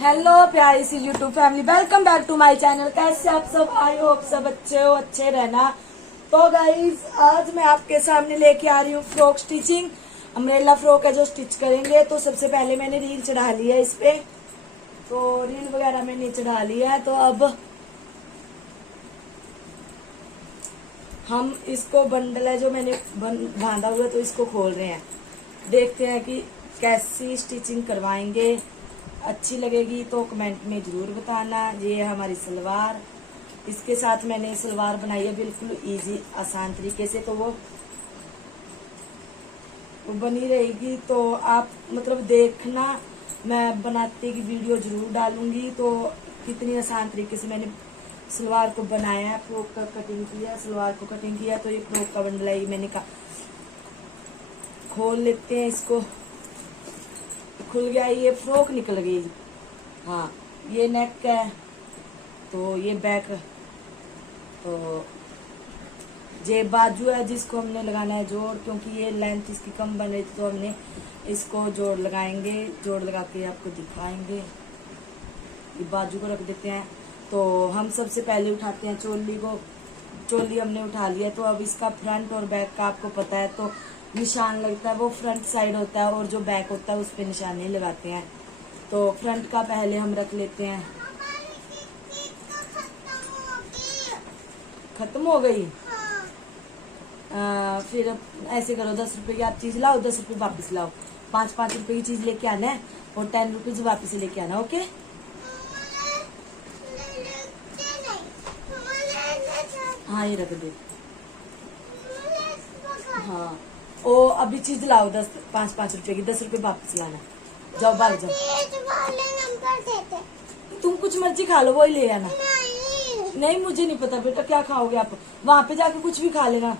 Hello प्यारी सी YouTube family, welcome back to my channel. कैसे आप सब? आई होप सब अच्छे हो, अच्छे रहना। तो गाइज आज मैं आपके सामने लेके आ रही हूँ फ्रॉक स्टिचिंग। अम्ब्रेला फ्रॉक है जो स्टिच करेंगे। तो सबसे पहले मैंने रील चढ़ा ली है इस पे, तो रील वगैरह मैंने चढ़ा लिया है। तो अब हम इसको बंडल है जो मैंने बांधा हुआ है, तो इसको खोल रहे हैं। देखते हैं कि कैसी स्टिचिंग करवाएंगे। अच्छी लगेगी तो कमेंट में जरूर बताना। ये है हमारी सलवार। इसके साथ मैंने सलवार बनाई है बिल्कुल इजी आसान तरीके से, तो वो बनी रहेगी। तो आप मतलब देखना, मैं बनाते की वीडियो जरूर डालूंगी। तो कितनी आसान तरीके से मैंने सलवार को बनाया है, फ्रॉक का कटिंग किया, सलवार को कटिंग किया। तो ये फ्रॉक का बंडल है, मैंने खोल लेते हैं इसको। खुल गया, ये फ्रॉक निकल गई। हाँ, ये नेक है, तो ये बैक, तो ये बाजू है जिसको हमने लगाना है जोड़, क्योंकि ये लेंथ इसकी कम बन रही थी, तो हमने इसको जोड़ लगाएंगे। जोड़ लगा के आपको दिखाएंगे। ये बाजू को रख देते हैं। तो हम सबसे पहले उठाते हैं चोली को। चोली हमने उठा लिया। तो अब इसका फ्रंट और बैक का आपको पता है, तो निशान लगता है वो फ्रंट साइड होता है, और जो बैक होता है उस पर निशान नहीं लगाते हैं। तो फ्रंट का पहले हम रख लेते हैं। खत्म हो गई? फिर ऐसे करो, 10 रुपए की आप चीज लाओ, 10 रुपए वापस लाओ। 5-5 रुपए की चीज लेके आना है, और 10 रुपीज वापस लेके आना। ओके? हाँ, ये रख दे। हाँ, ओ अभी चीज लाओ 5-5 रुपए की, 10 रुपए वापस लाना। जाओ, भाग जाओ। तुम कुछ मर्जी खा लो, वही ले आना। नहीं, मुझे नहीं पता बेटा क्या खाओगे आप। वहाँ पे जाके कुछ भी खा लेना।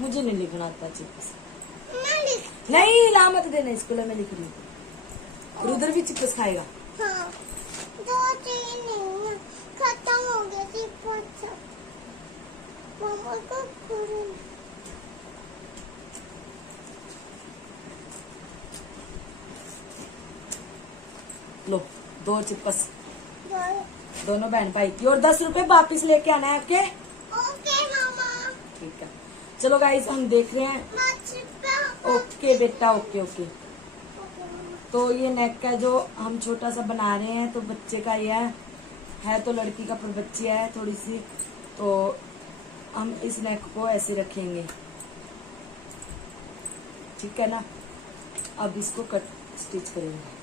मुझे नहीं लिखना आता चिप्स। नहीं, ला मत देना, स्कूल में लिख रही हूँ। रुद्र भी चिप्स खाएगा। हाँ, 2-3 नहीं, खत्म हो गया चिप्स। मामा को लो 2 चिप्स, दोनों बहन भाई की, और 10 रुपए वापिस लेके आना है आपके। ओके मामा। ठीक है, चलो गाइस हम देख रहे हैं। ओके बेटा, ओके ओके। तो ये नेक का जो हम छोटा सा बना रहे हैं, तो बच्चे का ये है तो लड़की का, पर बच्ची है थोड़ी सी, तो हम इस नेक को ऐसे रखेंगे। ठीक है ना? अब इसको कट स्टिच करेंगे।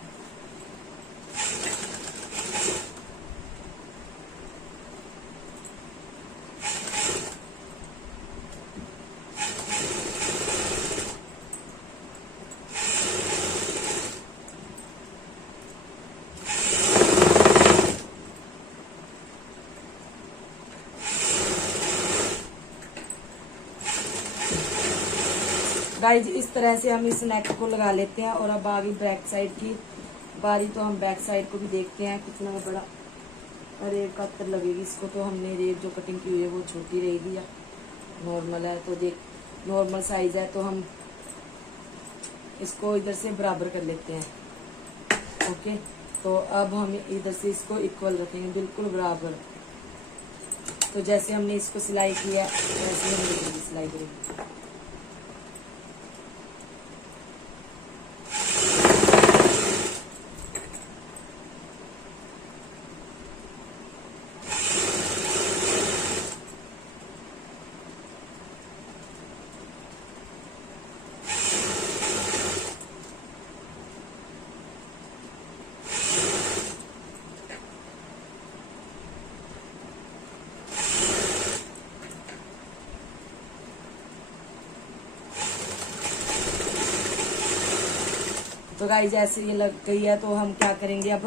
गाइज इस तरह से हम इस नेक को लगा लेते हैं। और अब आगे बैक साइड की बारी, तो हम बैक साइड को भी देखते हैं कितना बड़ा रेब का अस्तर लगेगी इसको। तो हमने रेब जो कटिंग की हुई है वो छोटी रहेगी या नॉर्मल है, तो देख नॉर्मल साइज है, तो हम इसको इधर से बराबर कर लेते हैं। ओके, तो अब हम इधर से इसको इक्वल रखेंगे, बिल्कुल बराबर। तो जैसे हमने इसको सिलाई किया वैसे हम सिलाई करेंगे। तो गाइस ऐसे ये लग गई है, तो हम क्या करेंगे, अब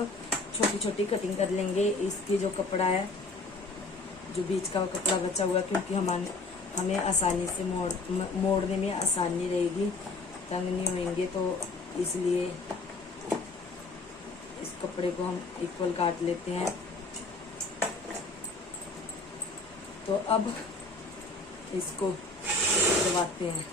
छोटी छोटी कटिंग कर लेंगे। इसकी जो कपड़ा है, जो बीच का कपड़ा बचा हुआ है, क्योंकि हमें आसानी से मोड़ने में आसानी रहेगी, तंग नहीं होंगे, तो इसलिए इस कपड़े को हम इक्वल काट लेते हैं। तो अब इसको दबाते हैं।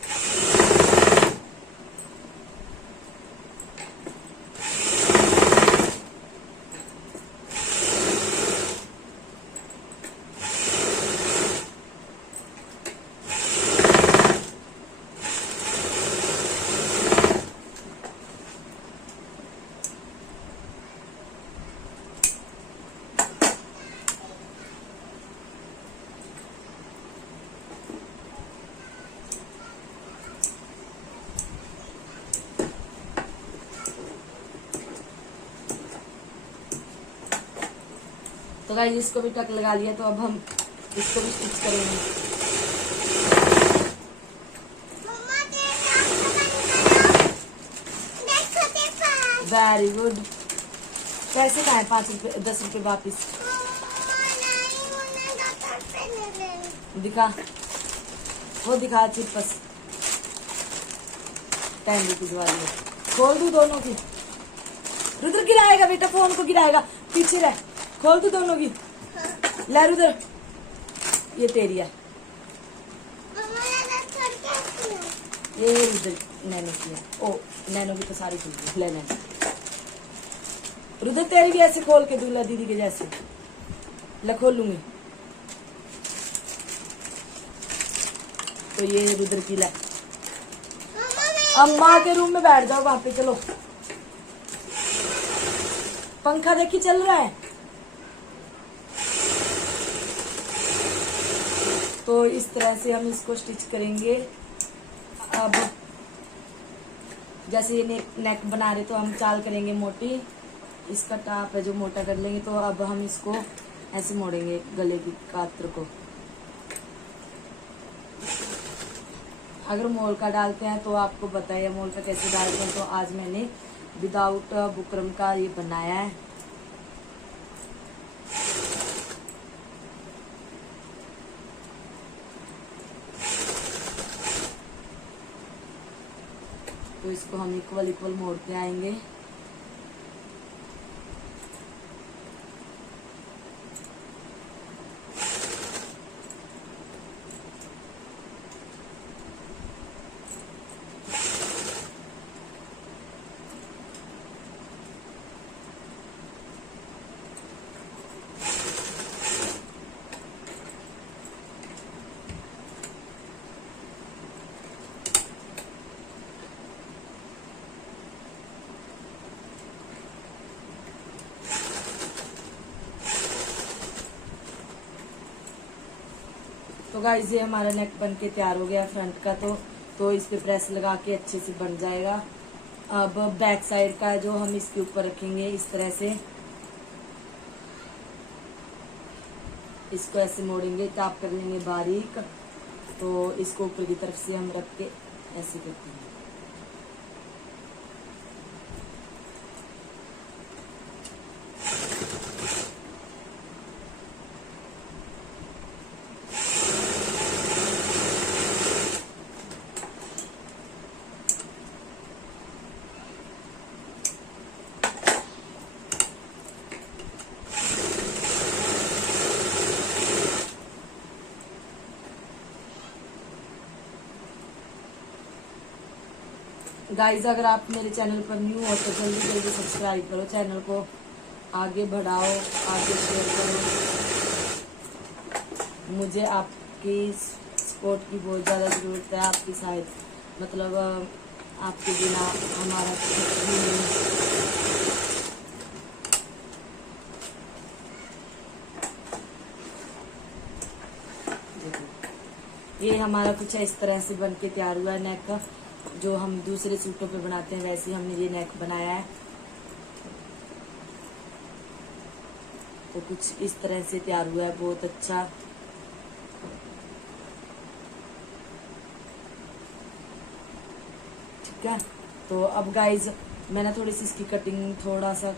तो गाइस इसको भी टक लगा लिया, तो अब हम इसको भी स्टिच करेंगे। मम्मा देखो देखो। Very good. कैसे का है? 5 रुपए 10 रुपए वापिस। दिखा, वो दिखा चिपस 10 रुपीज वाली है। खोल दू दोनों की। रुद्र गिराएगा बेटा, फोन को गिराएगा, पीछे रह। खोल दू दोनों की। ले रुद्र, ये तेरी है। ये रुद्र नैनो की है। ओ नैनो की तो सारी खुल गई। ले नैनो, रुद्र तेरी भी ऐसे खोल के दूल्हा दीदी के जैसे। ले खोलूंगी तो ये रुद्र की। ले अम्मा के रूम में बैठ जाओ, वहां पे चलो। पंखा देखी चल रहा है। तो इस तरह से हम इसको स्टिच करेंगे। अब जैसे ये नेक बना रहे तो हम चाल करेंगे मोटी, इसका टाप है जो मोटा कर लेंगे। तो अब हम इसको ऐसे मोड़ेंगे गले की कातर को। अगर मोल का डालते हैं तो आपको बताइए मोल का कैसे डालते हैं। तो आज मैंने विदाउट बुकरम का ये बनाया है। तो इसको हम इक्वल इक्वल मोड़ते आएंगे। तो गाइस ये हमारा नेक बन के तैयार हो गया फ्रंट का। तो इस पे प्रेस लगा के अच्छे से बन जाएगा। अब बैक साइड का जो हम इसके ऊपर रखेंगे इस तरह से, इसको ऐसे मोड़ेंगे, टाप कर लेंगे बारीक। तो इसको ऊपर की तरफ से हम रख के ऐसे करते हैं। गाइज अगर आप मेरे चैनल पर न्यू हो तो जल्दी जल्दी सब्सक्राइब करो, चैनल को आगे बढ़ाओ, आगे शेयर करो। मुझे आपकी सपोर्ट की बहुत ज़्यादा ज़रूरत है, आपकी सहायता, मतलब आपके बिना हमारा कुछ भी नहीं। ये हमारा कुछ इस तरह से बन के तैयार हुआ है नेक का। जो हम दूसरे सूटों पे बनाते हैं वैसे हमने ये नेक बनाया है। तो कुछ इस तरह से तैयार हुआ है, बहुत अच्छा। ठीक है, तो अब गाइज मैं ना थोड़ी सी इसकी कटिंग थोड़ा सा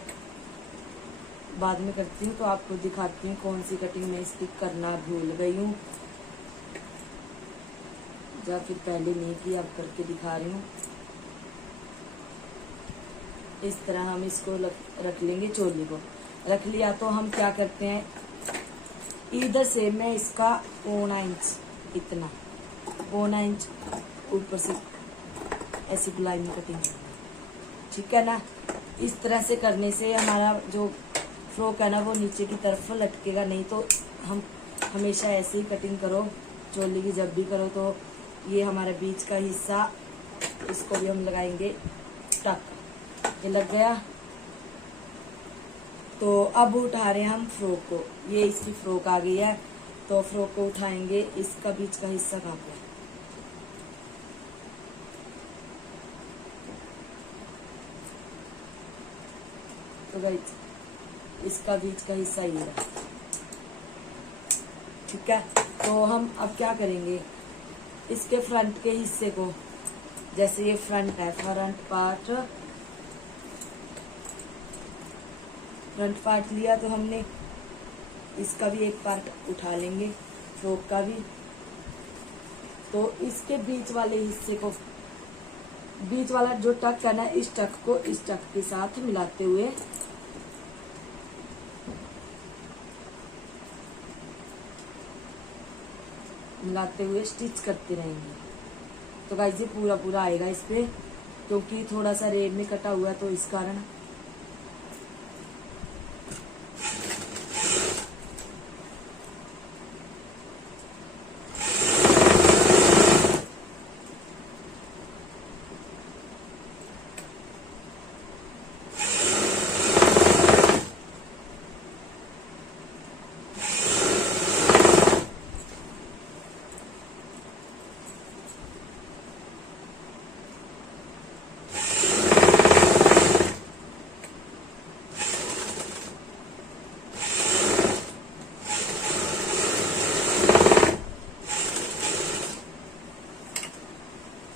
बाद में करती हूँ, तो आपको दिखाती हूँ कौन सी कटिंग मैं इसकी करना भूल गई हूँ, या फिर पहले नहीं की, अब करके दिखा रही हूँ। इस तरह हम इसको रख लेंगे, चोली को रख लिया। तो हम क्या करते हैं, इधर से मैं इसका 1.25 इंच इतना पौना इंच ऊपर से ऐसी गुलाई में कटिंग करनी, ठीक है ना। इस तरह से करने से हमारा जो फ्रॉक है ना वो नीचे की तरफ लटकेगा नहीं। तो हम हमेशा ऐसे ही कटिंग करो चोली की, जब भी करो। तो ये हमारा बीच का हिस्सा, इसको भी हम लगाएंगे टक, ये लग गया। तो अब उठा रहे हैं हम फ्रॉक को, ये इसकी फ्रॉक आ गई है। तो फ्रॉक को उठाएंगे, इसका बीच का हिस्सा कहाँ पे है? तो गाइस इसका बीच का हिस्सा ये है, ठीक है। तो हम अब क्या करेंगे, इसके फ्रंट के हिस्से को, जैसे ये फ्रंट है, फ्रंट पार्ट लिया, तो हमने इसका भी एक पार्ट उठा लेंगे, फ्रॉक का भी। तो इसके बीच वाले हिस्से को, बीच वाला जो टक है ना, इस टक को इस टक के साथ मिलाते हुए स्टिच करते रहेंगे। तो गाइस ये पूरा आएगा इस पे, क्योंकि थोड़ा सा रेड में कटा हुआ है तो इस कारण।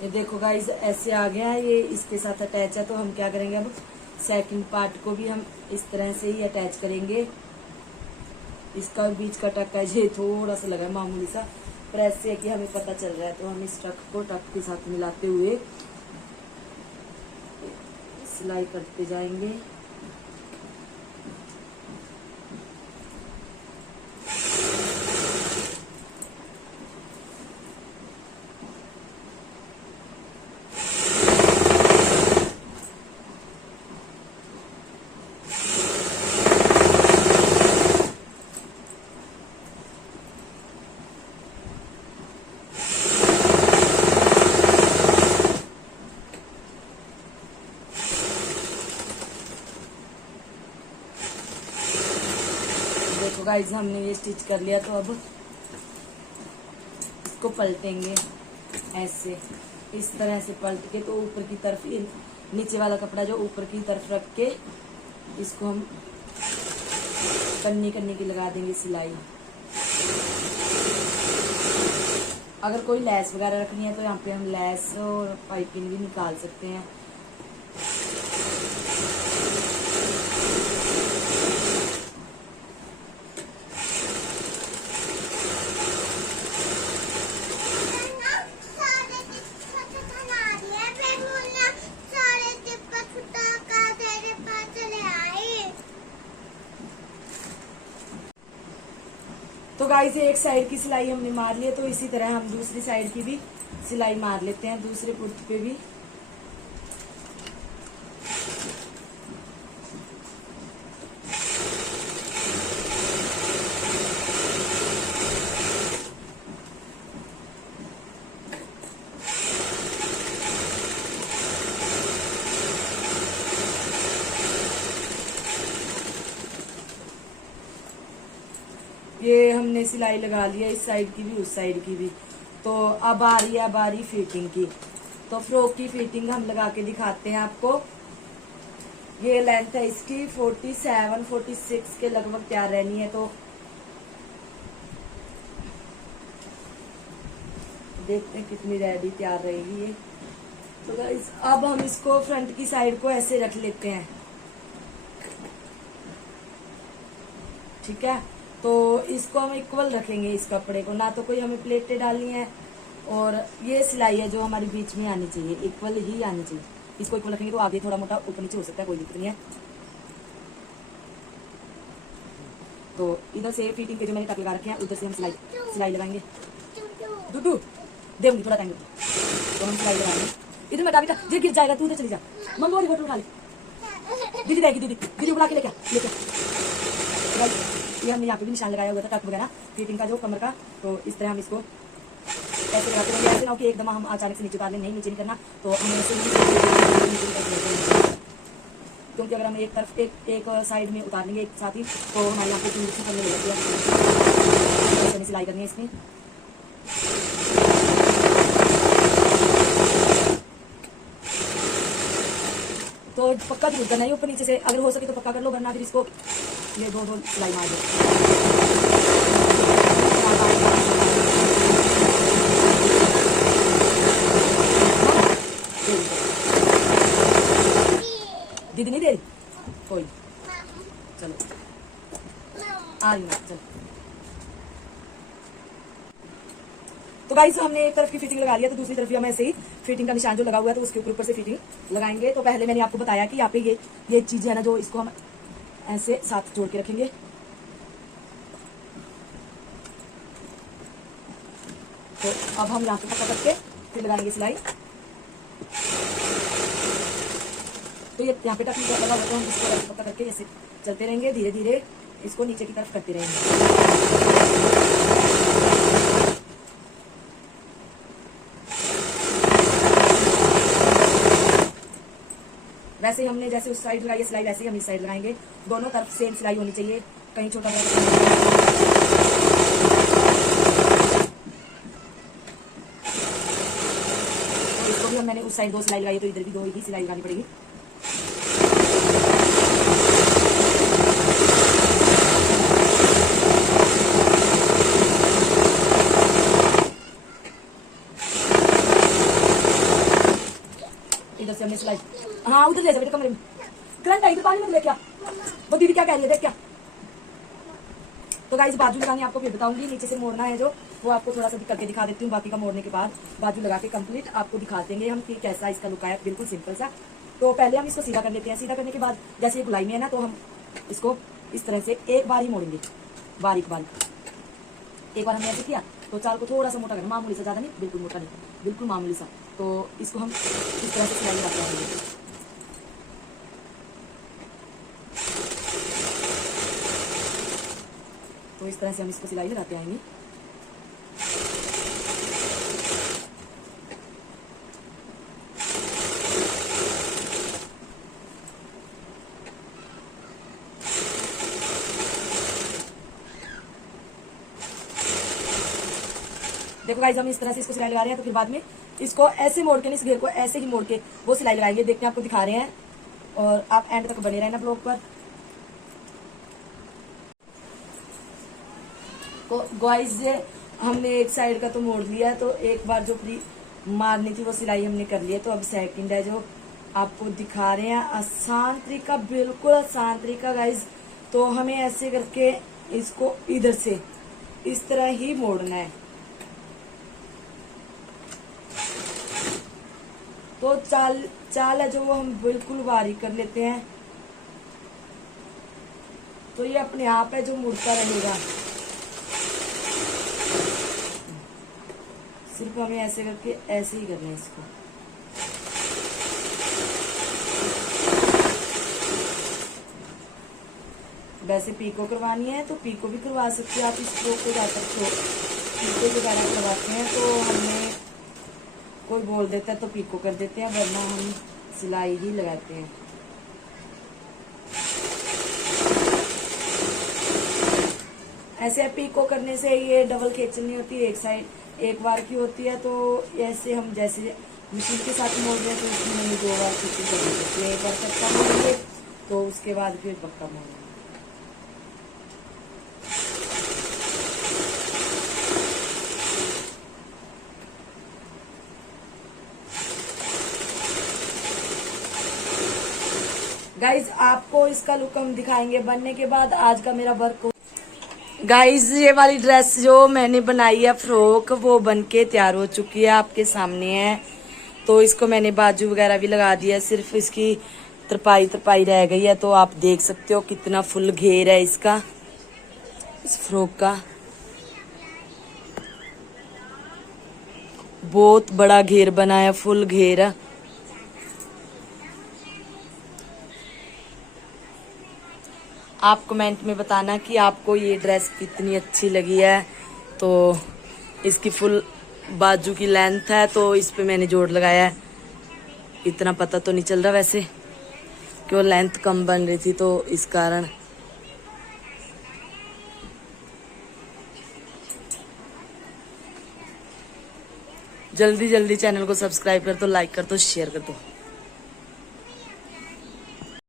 ये देखो गाइस ऐसे आ गया है, ये इसके साथ अटैच है। तो हम क्या करेंगे, अब सेकंड पार्ट को भी हम इस तरह से ही अटैच करेंगे। इसका बीच का टक है, ये थोड़ा सा लगा है मामूली सा, पर ऐसे है कि हमें पता चल रहा है। तो हम इस टक को टक के साथ मिलाते हुए सिलाई करते जाएंगे। देखो गाइस हमने ये स्टिच कर लिया। तो अब इसको पलटेंगे ऐसे, इस तरह से पलट के, तो ऊपर की तरफ ये नीचे वाला कपड़ा जो ऊपर की तरफ रख के इसको हम कन्नी की लगा देंगे सिलाई। अगर कोई लैस वगैरह रखनी है तो यहाँ पे हम लैस और पाइपिंग भी निकाल सकते हैं। तो गाइस एक साइड की सिलाई हमने मार ली है, तो इसी तरह हम दूसरी साइड की भी सिलाई मार लेते हैं, दूसरे कुर्ते पे भी। ये हमने सिलाई लगा लिया, इस साइड की भी उस साइड की भी। तो अब आ रही फिटिंग की। तो फ्रॉक की फिटिंग हम लगा के दिखाते हैं आपको। ये लेंथ है इसकी 47-46 के लगभग तैयार रहनी है। तो देखते हैं कितनी रेडी तैयार रहेगी ये। तो गाइस अब हम इसको फ्रंट की साइड को ऐसे रख लेते हैं, ठीक है। तो इसको हम इक्वल रखेंगे, इस कपड़े को, ना तो कोई हमें प्लेटें डालनी है, और ये सिलाई है जो हमारी बीच में आनी चाहिए, इक्वल ही आनी चाहिए। इसको इक्वल रखेंगे तो आगे थोड़ा मोटा ऊपर नीचे हो सकता है, कोई दिक्कत नहीं है। तो इधर से फिटिंग के जो मैंने टक लगा रखे हैं उधर से हम सिलाई लगाएंगे। डुडू देंगी थोड़ा टाइम तो हम सिलाई लगाएंगे। इधर मैं बेटा ये गिर जाएगा, तू उधर चली जा। मंगो वाली बोतल उठा ले, दीदी देगी, दीदी बुला के लेके ये हमने यहाँ पे भी निशान लगाया हुआ था टक वगैरह फिटिंग का जो कमर का। तो इस तरह हम इसको ऐसे लगाते रहेंगे, ऐसे ना हो कि एकदम हम अचानक से नीचे उतार लें, नहीं नीचे नहीं करना। तो हम ऐसे क्योंकि अगर हम एक तरफ एक साइड में उतार लेंगे एक साथ ही तो हमारे यहाँ पे फिनिशिंग करने लगती है। सिलाई करनी है इसमें। तो पक्का जरूर करना है ऊपर नीचे से, अगर हो सके तो पक्का कर लो, वरना फिर इसको ये दो सिलाई मार दो। दीदी नहीं दे रही कोई, चलो आ रही हूँ चलो। तो गाइस हमने एक तरफ की फिटिंग लगा लिया, तो दूसरी तरफ भी हम ऐसे ही फिटिंग का निशान जो लगा हुआ है तो उसके ऊपर से फिटिंग लगाएंगे। तो पहले मैंने आपको बताया कि यहाँ पे ये चीजें है ना जो इसको हम ऐसे साथ जोड़ के रखेंगे। तो अब हम यहाँ पे पक्का करके फिर लगाएंगे सिलाई। तो ये यहाँ पे टक लगा हुआ तो हम इसको ऐसे पक्का करके ऐसे चलते रहेंगे, धीरे धीरे इसको नीचे की तरफ करते रहेंगे। वैसे ही हमने जैसे उस साइड लगाई है सिलाई, वैसे ही हम इस साइड लगाएंगे। दोनों तरफ सेम सिलाई होनी चाहिए, कहीं छोटा बड़ा। तो इसको भी मैंने उस साइड 2 सिलाई लगाई, तो इधर भी 2 ही सिलाई लगानी पड़ेगी। इधर से हमने सिलाई, हाँ उधर ले जा बेटे कमरे में, करंट है इधर, पानी में ले क्या, वो दीदी क्या कह रही है देख क्या। तो गाइस बाजू लगानी आपको फिर बताऊंगी, नीचे से मोड़ना है जो वो आपको थोड़ा सा करके दिखा देती हूँ। बाकी का मोड़ने के बाद बाजू लगा के कंप्लीट आपको दिखा देंगे हम कि कैसा इसका लुक आया, बिल्कुल सिंपल सा। तो पहले हम इसको सीधा कर लेते हैं। सीधा करने के बाद जैसे ये गुलाई में है ना, तो हम इसको इस तरह से एक बार ही मोड़ेंगे, बारीक बारीक। एक बार हमने ऐसे किया तो चाल को थोड़ा सा मोटा करना, मामूली सा, ज्यादा नहीं, बिल्कुल मोटा नहीं, बिल्कुल मामूली सा। तो इसको हम इस तरह से सिलाई लगाते हैं। तो इस तरह से हम इसको सिलाई लगाते आएंगे। देखो गाइस हम इस तरह से इसको सिलाई लगा रहे हैं। तो फिर बाद में इसको ऐसे मोड़ के, इस घेर को ऐसे ही मोड़ के वो सिलाई लगाएंगे। देखते हैं, आपको दिखा रहे हैं और आप एंड तक बने रहना ब्लॉग पर। तो गाइस हमने एक साइड का तो मोड़ लिया है, तो एक बार जो फ्री मारनी थी वो सिलाई हमने कर लिया। तो अब सेकंड है जो आपको दिखा रहे हैं, आसान तरीका, बिल्कुल आसान तरीका गाइस। तो हमें ऐसे करके इसको इधर से इस तरह ही मोड़ना है। तो चाल है जो वो हम बिल्कुल बारीक कर लेते हैं। तो ये अपने आप है जो मुड़ता रहेगा। सिर्फ हमें ऐसे करके ऐसे ही करना है इसको। वैसे पीको करवानी है तो पीको भी करवा सकते हैं आप। इस फ्रॉक को ज्यादातर पीको वगैरह करवाते हैं, तो हमने कोई बोल देता है तो पीको कर देते हैं, वरना हम सिलाई ही लगाते हैं। ऐसे पीको करने से ये डबल खींचनी होती है, एक साइड एक बार की होती है। तो ऐसे हम जैसे मशीन के साथ मोड़ रहे हैं तो इसमें हमें 2 बार खींचनी पड़ेगी। एक बार पक्का मोड़ेंगे तो उसके बाद फिर पक्का मोड़ेंगे। गाइज आपको इसका लुक हम दिखाएंगे बनने के बाद। आज का मेरा वर्क गाइज, ये वाली ड्रेस जो मैंने बनाई है फ्रॉक, वो बनके तैयार हो चुकी है, आपके सामने है। तो इसको मैंने बाजू वगैरह भी लगा दिया, सिर्फ इसकी तरपाई रह गई है। तो आप देख सकते हो कितना फुल घेर है इसका, इस फ्रॉक का। बहुत बड़ा घेर बनाया, फुल घेर। आप कमेंट में बताना कि आपको ये ड्रेस कितनी अच्छी लगी है। तो इसकी फुल बाजू की लेंथ है, तो इस पे मैंने जोड़ लगाया है। इतना पता तो नहीं चल रहा वैसे, कि वो लेंथ कम बन रही थी तो इस कारण। जल्दी जल्दी चैनल को सब्सक्राइब कर दो, लाइक कर दो, शेयर कर दो।